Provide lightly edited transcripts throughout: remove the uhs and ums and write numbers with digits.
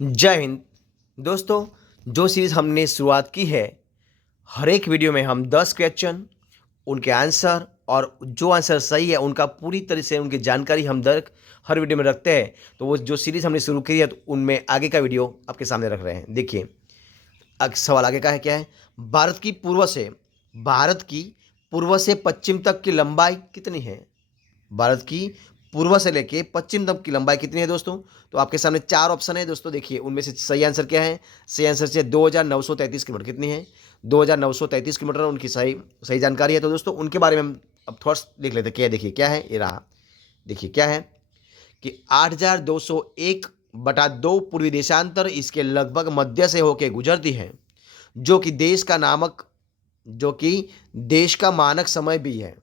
जय हिंद। दोस्तों, जो सीरीज़ हमने शुरुआत की है, हर एक वीडियो में हम 10 क्वेश्चन, उनके आंसर और जो आंसर सही है उनका पूरी तरह से उनकी जानकारी हम हर वीडियो में रखते हैं। तो वो जो सीरीज़ हमने शुरू की है तो उनमें आगे का वीडियो आपके सामने रख रहे हैं। देखिए, सवाल आगे का है, क्या है? भारत की पूर्व से पश्चिम तक की लंबाई कितनी है? भारत की पूर्व से लेके पश्चिम तक की लंबाई कितनी है दोस्तों? तो आपके सामने चार ऑप्शन है दोस्तों। देखिए, उनमें से सही आंसर क्या है? सही आंसर से 2933 किलोमीटर। कितनी है? 2933 किलोमीटर उनकी सही सही जानकारी है। तो दोस्तों, उनके बारे में हम अब थॉट्स देख लेते हैं। क्या है? देखिए क्या है, ये रहा। देखिए क्या है कि 8201/2 पूर्वी देशांतर इसके लगभग मध्य से होके गुजरती है, जो कि देश का मानक समय भी है।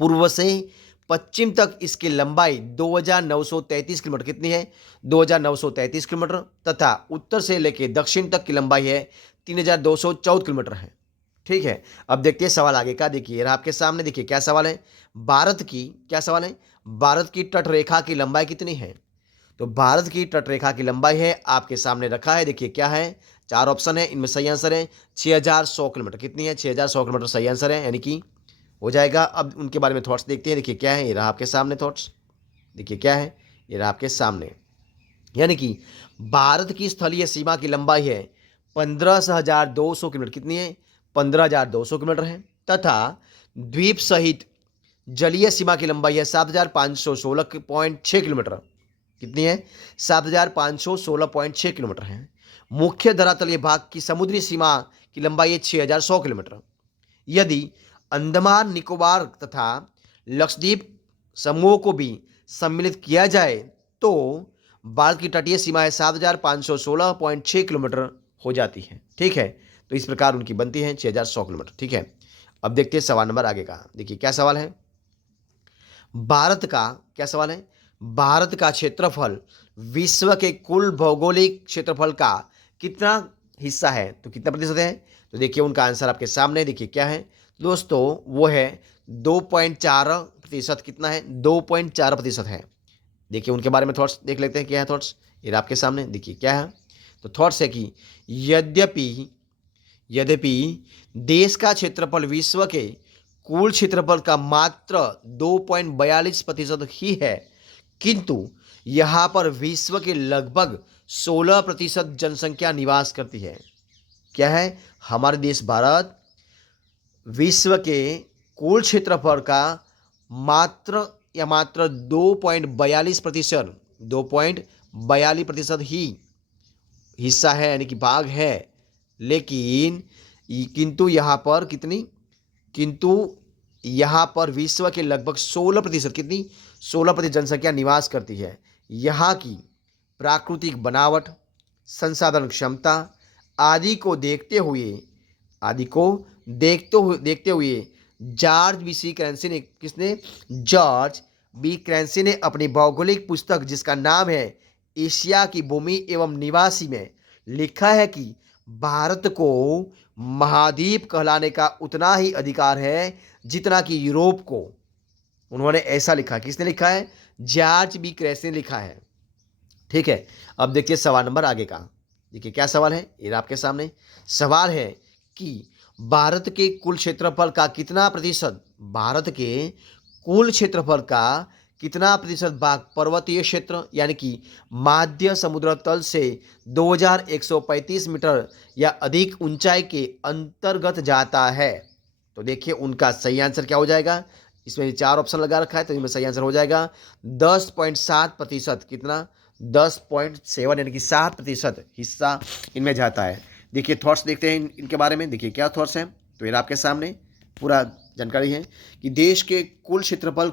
पूर्व से पश्चिम तक इसकी लंबाई 2933 किलोमीटर। कितनी है? 2933 किलोमीटर। तथा उत्तर से लेकर दक्षिण तक की लंबाई है 3214 किलोमीटर है। ठीक है, अब देखते हैं सवाल आगे का। देखिए रहा आपके सामने। देखिए क्या सवाल है? क्या सवाल है? भारत की तट रेखा की लंबाई कितनी है? तो भारत की तट रेखा की लंबाई है, आपके सामने रखा है। देखिए क्या है, चार ऑप्शन है, इनमें सही आंसर है 6100 किलोमीटर। कितनी है? 6100 किलोमीटर सही आंसर है, यानी कि हो जाएगा। अब उनके बारे में थॉट्स देखते हैं। देखिए क्या है, ये रहा आपके सामने थॉट्स। देखिए क्या है, ये रहा आपके सामने। यानी कि भारत की स्थलीय सीमा की लंबाई है 15,200 किलोमीटर। कितनी है? 15,200 किलोमीटर है। तथा द्वीप सहित जलीय सीमा की लंबाई है 7,516.6 किलोमीटर। कितनी है? 7,516.6 किलोमीटर है। मुख्य धरातलीय भाग की समुद्री सीमा की लंबाई है 6,100 किलोमीटर। यदि अंडमान निकोबार तथा लक्षद्वीप समूहों को भी सम्मिलित किया जाए तो भारत की तटीय सीमा है 7,516.6 किलोमीटर हो जाती है। ठीक है, तो इस प्रकार उनकी बनती है 6,100 किलोमीटर। ठीक है, अब देखते हैं सवाल नंबर आगे का। देखिए क्या सवाल है? भारत का क्या सवाल है? भारत का क्षेत्रफल विश्व के कुल भौगोलिक क्षेत्रफल का कितना हिस्सा है? तो कितना प्रतिशत है? तो देखिए उनका आंसर आपके सामने। देखिए क्या है दोस्तों, वो है 2.4%। कितना है? 2.4% है। देखिए उनके बारे में थॉट्स देख लेते हैं। क्या है थॉट्स? ये आपके सामने। देखिए क्या है, तो थॉट्स है कि यद्यपि यद्यपि देश का क्षेत्रफल विश्व के कुल क्षेत्रफल का मात्र 2.42% ही है, किंतु यहाँ पर विश्व के लगभग 16% जनसंख्या निवास करती है। क्या है? हमारे देश भारत विश्व के कुल क्षेत्रफल का मात्र 2.42%, 2.42% ही हिस्सा है, यानी कि भाग है। लेकिन किंतु यहाँ पर कितनी किंतु यहाँ पर विश्व के लगभग 16%, कितनी? 16% जनसंख्या निवास करती है। यहाँ की प्राकृतिक बनावट, संसाधन क्षमता आदि को देखते हुए जॉर्ज बी सी क्रैंसी ने किसने जॉर्ज बी क्रैंसी ने अपनी भौगोलिक पुस्तक जिसका नाम है एशिया की भूमि एवं निवासी में लिखा है कि भारत को महाद्वीप कहलाने का उतना ही अधिकार है जितना कि यूरोप को। उन्होंने ऐसा लिखा। किसने लिखा है? जॉर्ज बी क्रैंसी ने लिखा है। ठीक है, अब देखिए सवाल नंबर आगे का। देखिए क्या सवाल है, ये आपके सामने सवाल है कि भारत के कुल क्षेत्रफल का कितना प्रतिशत भारत के कुल क्षेत्रफल का कितना प्रतिशत भाग पर्वतीय क्षेत्र यानी कि माध्य समुद्र तल से 2135 मीटर या अधिक ऊंचाई के अंतर्गत जाता है? तो देखिए उनका सही आंसर क्या हो जाएगा। इसमें चार ऑप्शन लगा रखा है, तो इसमें सही आंसर हो जाएगा 10.7%। कितना? 10.7, यानी कि 7% हिस्सा इनमें जाता है। देखिए थॉट्स देखते हैं इनके बारे में। देखिए क्या थॉट्स हैं, तो ये आपके सामने पूरा जानकारी है कि देश के कुल क्षेत्रफल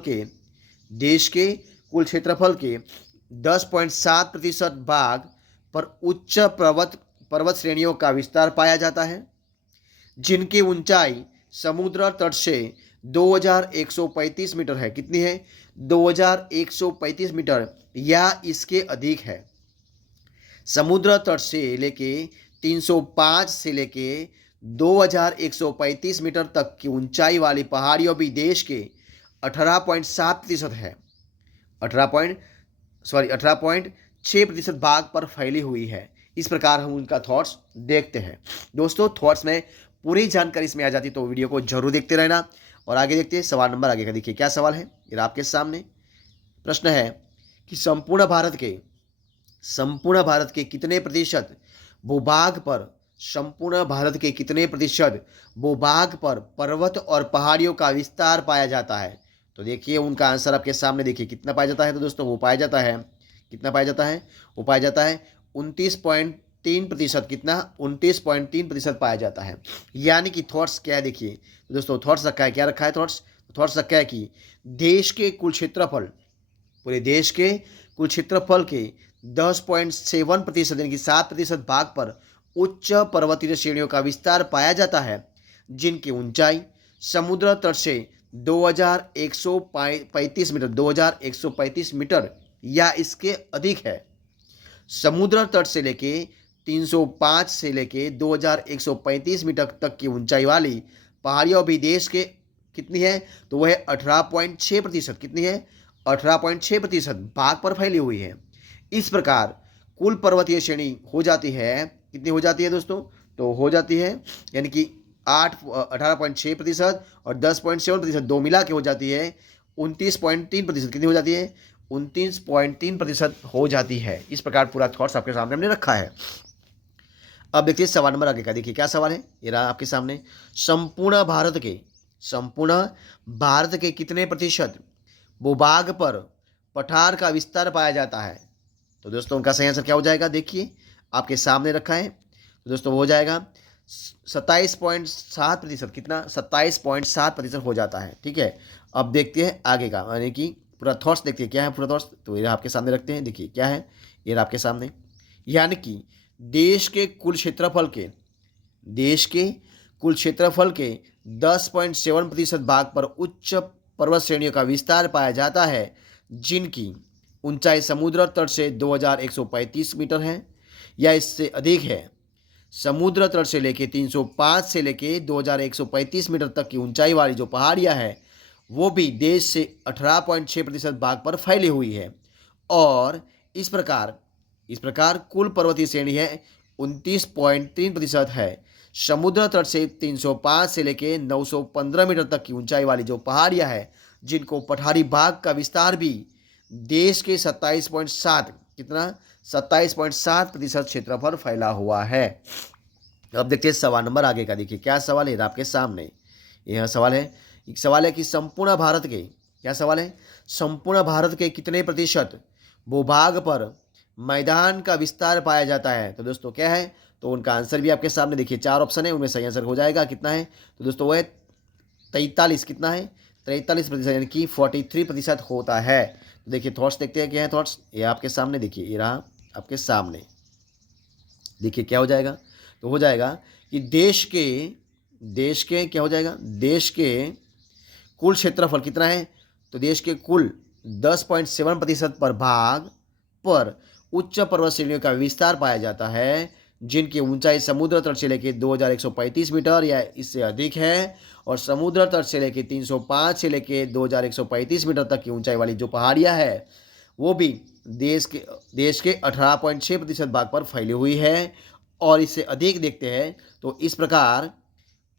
के 10.7% भाग पर उच्च पर्वत श्रेणियों का विस्तार पाया जाता है, जिनकी ऊंचाई समुद्र तट से 2135 मीटर है। कितनी है? 2135 मीटर या इसके अधिक है। समुद्र तट से लेके 305 से लेके 2135 मीटर तक की ऊंचाई वाली पहाड़ियों भी देश के 18.7% है। 18.4% 6% भाग पर फैली हुई है। इस प्रकार हम उनका थॉट्स देखते हैं। दोस्तों थॉट्स में पूरी जानकारी इसमें आ जाती तो वीडियो को जरूर देखते रहना। और आगे देखते हैं सवाल नंबर आगे का। देखिए क्या सवाल है, ये आपके सामने प्रश्न है कि संपूर्ण भारत के कितने प्रतिशत भूभाग पर संपूर्ण भारत के कितने प्रतिशत भूभाग पर पर्वत और पहाड़ियों का विस्तार पाया जाता है। तो देखिए उनका आंसर आपके सामने, देखिए कितना पाया जाता है। तो दोस्तों वो पाया जाता है, कितना पाया जाता है, वो पाया जाता है 29.3%। कितना, 29.3% पाया जाता है। यानी कि थॉट्स क्या है, देखिए तो दोस्तों थॉट्स रखा है, क्या रखा है थॉट्स रखा है कि देश के कुल क्षेत्रफल, पूरे देश के कुल क्षेत्रफल के 10.7% यानी कि 7% भाग पर उच्च पर्वतीय श्रेणियों का विस्तार पाया जाता है, जिनकी ऊंचाई समुद्र तट से 2135 मीटर या इसके अधिक है। समुद्र तट से लेके 305 से लेके 2135 मीटर तक की ऊंचाई वाली पहाड़ियों भी देश के कितनी है, तो वह 18.6%, कितनी है, 18.6% भाग पर फैली हुई है। इस प्रकार कुल पर्वतीय श्रेणी हो जाती है, कितनी हो जाती है दोस्तों, तो हो जाती है यानी कि 18.6% और 10.7% दो मिला के हो जाती है 29.3%। कितनी हो जाती है, 29.3% हो जाती है। इस प्रकार पूरा थॉट्स आपके सामने हमने रखा है। अब देखिए सवाल नंबर आगे का। देखिए क्या सवाल है, ये रहा आपके सामने। संपूर्ण भारत के कितने प्रतिशत भूभाग पर पठार का विस्तार पाया जाता है। तो दोस्तों उनका सही आंसर क्या हो जाएगा, देखिए आपके सामने रखा है। तो दोस्तों वो हो जाएगा 27.7%। कितना, 27.7% हो जाता है। ठीक है, अब देखते हैं आगे का, यानी कि पूरा थॉट्स देखते हैं क्या है पूरा थॉट्स। तो ये आपके सामने रखते हैं, देखिए क्या है, ये आपके सामने। यानी कि देश के कुल क्षेत्रफल के 10.7% भाग पर उच्च पर्वत श्रेणियों का विस्तार पाया जाता है, जिनकी ऊंचाई समुद्र तट से 2135 मीटर है या इससे अधिक है। समुद्र तट से लेके 305 से लेके 2135 मीटर तक की ऊंचाई वाली जो पहाड़ियां है वो भी देश से 18.6% भाग पर फैली हुई है। और इस प्रकार कुल पर्वतीय श्रेणी है 29.3% है। समुद्र तट से 305 से लेके 915 मीटर तक की ऊंचाई वाली जो पहाड़ियां है, जिनको पठारी भाग का विस्तार भी देश के 27.7, कितना, 27.7% क्षेत्रफल फैला हुआ है। अब देखते हैं सवाल नंबर आगे का। देखिए क्या सवाल है आपके सामने, यह सवाल है कि संपूर्ण भारत के, क्या सवाल है, संपूर्ण भारत के कितने प्रतिशत भूभाग पर मैदान का विस्तार पाया जाता है। तो दोस्तों क्या है, तो उनका आंसर भी आपके सामने, देखिए 4 ऑप्शन है, उनमें सही आंसर हो जाएगा, कितना है, तो दोस्तों वो है 43, कितना है, 43% यानी कि 43% होता है। तो देखिए थॉट्स देखते हैं क्या है थॉट्स, ये आपके सामने, देखिए ये रहा आपके सामने। देखिए क्या हो जाएगा, तो हो जाएगा कि देश के क्या हो जाएगा, देश के कुल क्षेत्रफल कितना है, तो देश के कुल 10.7% पर भाग पर उच्च पर्वत श्रेणियों का विस्तार पाया जाता है, जिनकी ऊंचाई समुद्र तट से लेकर 2135 मीटर या इससे अधिक है। और समुद्र तट से लेकर 305 से लेकर 2135 मीटर तक की ऊंचाई वाली जो पहाड़ियां है वो भी देश के 18.6% भाग पर फैली हुई है। और इससे अधिक देखते हैं तो इस प्रकार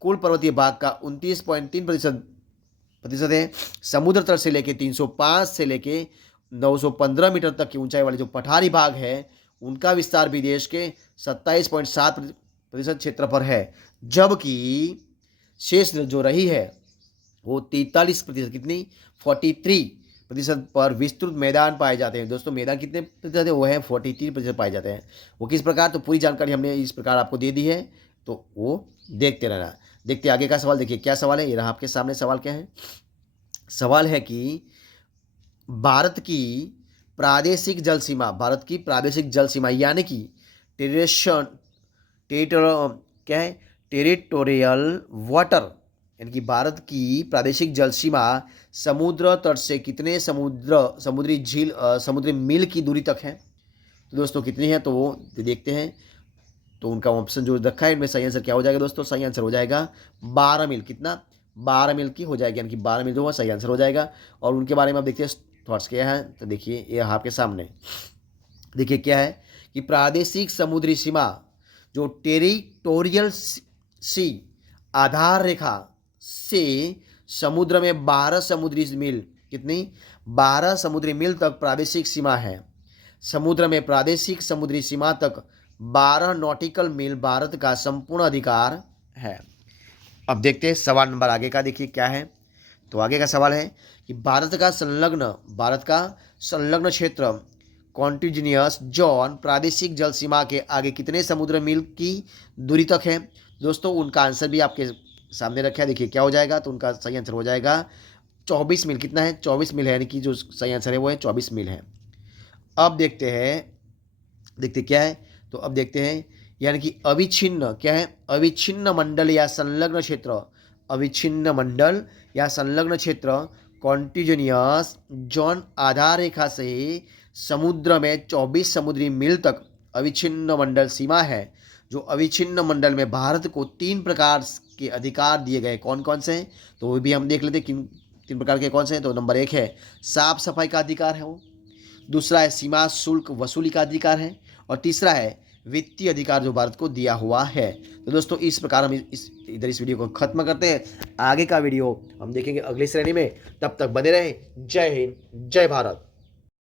कुल पर्वतीय भाग का 29.3% है। समुद्र तट से लेके 305 से लेके 915 मीटर तक की ऊंचाई वाले जो पठारी भाग है उनका विस्तार भी देश के 27.7% क्षेत्र पर है। जबकि शेष जो रही है वो 43%, कितनी, 43% पर विस्तृत मैदान पाए जाते हैं। दोस्तों मैदान कितने प्रतिशत है, वो है 43% पाए जाते हैं। वो किस प्रकार, तो पूरी जानकारी हमने इस प्रकार आपको दे दी है, तो वो देखते रहना। देखते आगे का सवाल। देखिए क्या सवाल है, ये रहा आपके सामने। सवाल क्या है, सवाल है कि भारत की प्रादेशिक जल सीमा यानी कि टेरिटोरियल वाटर, यानी कि भारत की प्रादेशिक जल सीमा समुद्र तट से कितने समुद्री मील की दूरी तक है। तो दोस्तों कितनी है, तो वो देखते हैं। तो उनका ऑप्शन जो रखा है इनमें सही आंसर क्या हो जाएगा दोस्तों, सही आंसर हो जाएगा 12 मील। कितना, 12 मील की हो जाएगी, यानी कि 12 मील जो है सही आंसर हो जाएगा। और उनके बारे में आप देखते हैं थॉट्स क्या है, तो देखिए ये आपके सामने। देखिए क्या है कि प्रादेशिक समुद्री सीमा जो टेरिटोरियल सी आधार रेखा से समुद्र में 12 समुद्री मील, कितनी, 12 समुद्री मील तक प्रादेशिक सीमा है। समुद्र में प्रादेशिक समुद्री सीमा तक 12 नॉटिकल मील भारत का संपूर्ण अधिकार है। अब देखते हैं सवाल नंबर आगे का, देखिए क्या है। तो आगे का सवाल है कि भारत का संलग्न क्षेत्र कॉन्टिन्यूअस जोन प्रादेशिक जल सीमा के आगे कितने समुद्र मील की दूरी तक है। दोस्तों उनका आंसर भी आपके सामने रखा है, देखिए क्या हो जाएगा। तो उनका सही आंसर हो जाएगा 24 मील। कितना है, 24 मील है, यानी कि जो सही आंसर है वो है 24 मील है। अब देखते क्या है। तो अब देखते हैं, यानी कि अविच्छिन्न क्या है, अविच्छिन्न मंडल या संलग्न क्षेत्र, अविच्छिन्न मंडल या संलग्न क्षेत्र कॉन्टिन्यूअस जोन आधार रेखा से समुद्र में 24 समुद्री मील तक अविच्छिन्न मंडल सीमा है। जो अविच्छिन्न मंडल में भारत को 3 प्रकार के अधिकार दिए गए, कौन कौन से हैं, तो वो भी हम देख लेते हैं किन 3 प्रकार के कौन से हैं। तो नंबर 1 है साफ सफाई का अधिकार है वो, दूसरा है सीमा शुल्क वसूली का अधिकार है, और तीसरा है वित्तीय अधिकार जो भारत को दिया हुआ है। तो दोस्तों इस प्रकार हम इस वीडियो को खत्म करते हैं। आगे का वीडियो हम देखेंगे अगली श्रेणी में, तब तक बने रहें। जय हिंद, जय भारत।